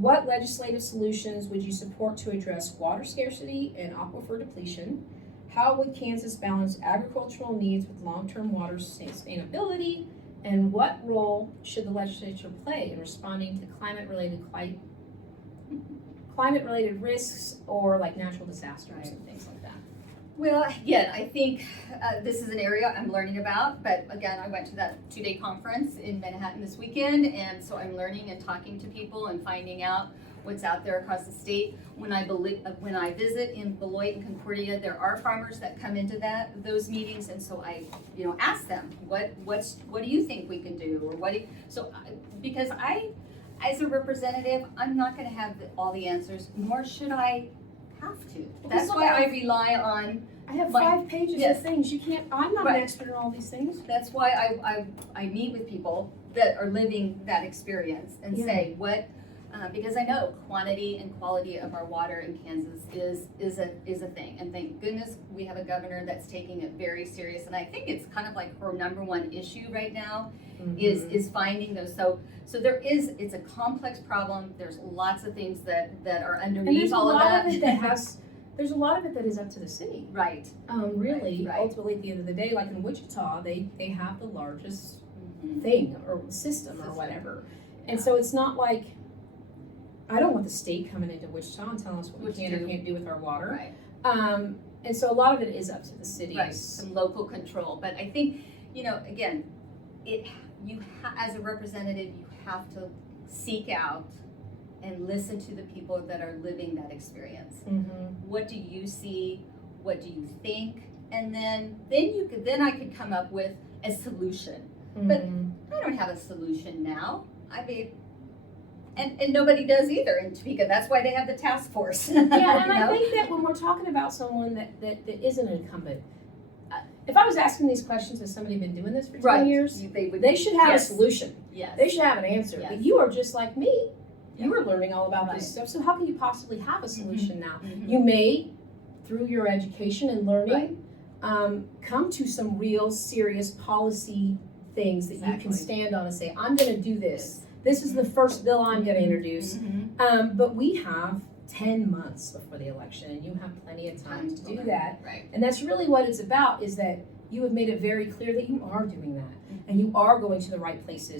What legislative solutions would you support to address water scarcity and aquifer depletion? How would Kansas balance agricultural needs with long-term water sustainability? And what role should the legislature play in responding to climate-related risks or like natural disasters and things like that? Well, again, I think this is an area I'm learning about, but again, I went to that 2-day conference in Manhattan this weekend, and so I'm learning and talking to people and finding out what's out there across the state. When I visit in Beloit and Concordia, there are farmers that come into those meetings, and so I, ask them, what do you think we can do, or because I, as a representative, I'm not going to have all the answers, nor should I have to. That's why I rely on. I have 5 pages yes. of things. You can't. I'm not an expert in all these things. That's why I meet with people that are living that experience and say what. Because I know quantity and quality of our water in Kansas is a thing, and thank goodness we have a governor that's taking it very serious. And I think it's kind of like her -- issue right now is finding those. So it's a complex problem. There's lots of things that are underneath all of that. There's a lot of it that is up to the city. Right. Really, right. Ultimately, at the end of the day, like in Wichita, they have the largest thing or system or whatever, and so it's not like. I don't want the state coming into Wichita and telling us what we can or can't do with our water. Right. And so a lot of it is up to the cities. Right. Some local control. But I think, again, as a representative, you have to seek out and listen to the people that are living that experience. What do you see? What do you think? And then I could come up with a solution. But I don't have a solution now. I mean, and nobody does either in Topeka. That's why they have the task force. Yeah, and I think that when we're talking about someone that isn't an incumbent, if I was asking these questions, has somebody been doing this for 10 years? They should have a solution. Yes. They should have an answer. Yes. But you are just like me. You are learning all about this stuff. So how can you possibly have a solution now? You may, through your education and learning, come to some real serious policy things that you can stand on and say, I'm going to do this. This is the first bill I'm going to introduce. But we have 10 months before the election, and you have plenty of time to do that. Right. And that's really what it's about, is that you have made it very clear that you are doing that, and you are going to the right places.